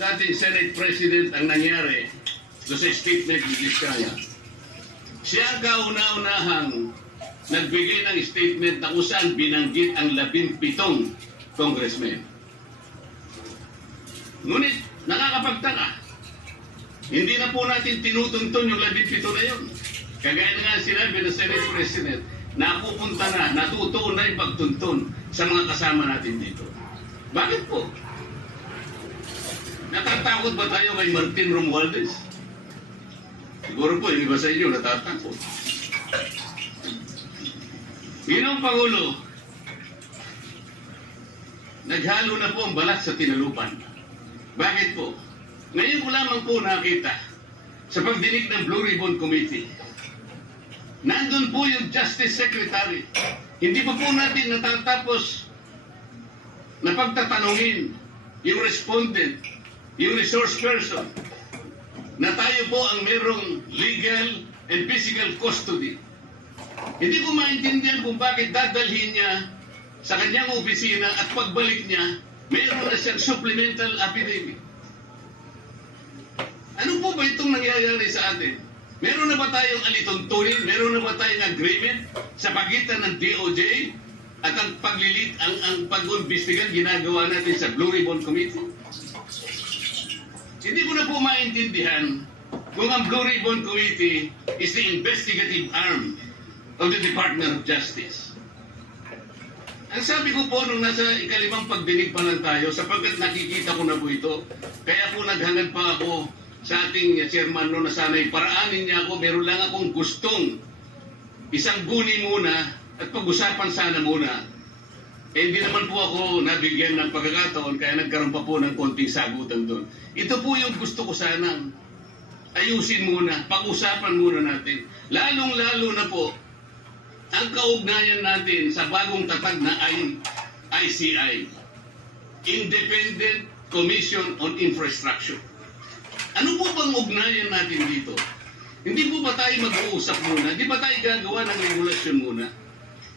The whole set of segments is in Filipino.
dating Senate President ang nangyari do sa statement ni Vizcaya. Siya ang kauna-unahang nagbigay ng statement na kung saan binanggit ang labimpitong congressmen. Ngunit nakakapagtaka, hindi na po natin tinutuntun yung labimpito na yun. Kagaya na nga sinabi ng Senate President, napupunta na, natutuon na yung pagtuntun sa mga kasama natin dito. Bakit po? Natatakot ba tayo kay Martin Romualdez? Siguro po, iba sa inyo natatakot. Ginong Pangulo, naghalo na po ang balat sa tinalupan. Bakit po? Ngayon ko lamang po nakita sa pagdinig ng Blue Ribbon Committee. Nandun po yung Justice Secretary. Hindi pa po natin natatapos na pagtatanungin yung respondent, yung resource person, na tayo po ang merong legal and physical custody. Hindi ko maintindihan kung bakit dadalhin niya sa kanyang opisina at pagbalik niya, mayroon na siyang supplemental affidavit. Ano po ba itong nangyayari sa atin? Meron na ba tayong alituntunin? Meron na ba tayong agreement sa pagitan ng DOJ at ang paglilit, ang, ang pag-imbestigan ginagawa natin sa Blue Ribbon Committee? Hindi ko na po maintindihan kung ang Blue Ribbon Committee is the investigative arm of the Department of Justice. Ang sabi ko po nung nasa ikalimang pagdinig pa lang tayo, sapagkat nakikita ko na po ito, kaya po naghangad pa ako sa ating chairman no na sana'y paraanin niya ako, meron lang akong gustong isang guni muna at pag-usapan sana muna. Eh, hindi naman po ako nabigyan ng pagkakataon kaya nagkaroon pa po ng konting sagutan doon. Ito po yung gusto ko sanang ayusin muna, pag-usapan muna natin. Lalong-lalo na po ang kaugnayan natin sa bagong tatag na I- ICI, Independent Commission on Infrastructure. Ano po bang ugnayan natin dito? Hindi po ba tayo mag-uusap muna? Hindi ba tayo gagawa ng regulasyon muna?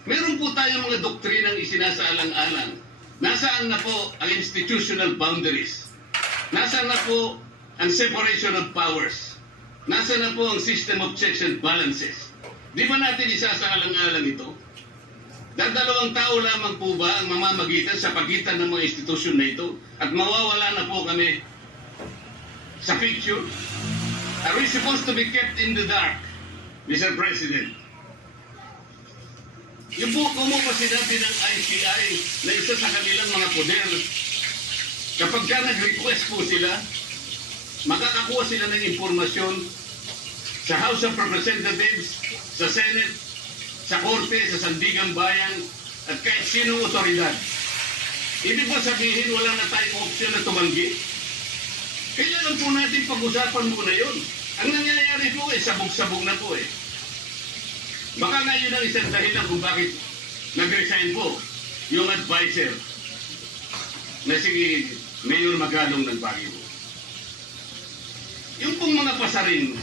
Meron po tayong mga doktrinang isinasaalang-alang. Nasaan na po ang institutional boundaries? Nasaan na po ang separation of powers? Nasaan na po ang system of checks and balances? Di ba natin isasaalang-alang ito? Dadalawang tao lamang po ba ang mamamagitan sa pagitan ng mga institusyon na ito? At mawawala na po kami sa picture? Are we supposed to be kept in the dark, Mr. President? Yung po kung mo pa sinabi ng ICI na isa sa kanilang mga poder, kapag ka nag-request po sila, makakakuha sila ng impormasyon sa House of Representatives, sa Senate, sa Korte, sa Sandigang Bayan, at kahit sinong otoridad. Ibig ba sabihin wala na tayong opsyon na tumanggi? Kailangan po natin pag-usapan muna yun. Ang nangyayari po eh, sabog-sabog na po eh. Baka nga yun ang isang dahilan kung bakit nag-resign po yung advisor na si Mayor Magalong ng Baguio. Yung pong mga pasarin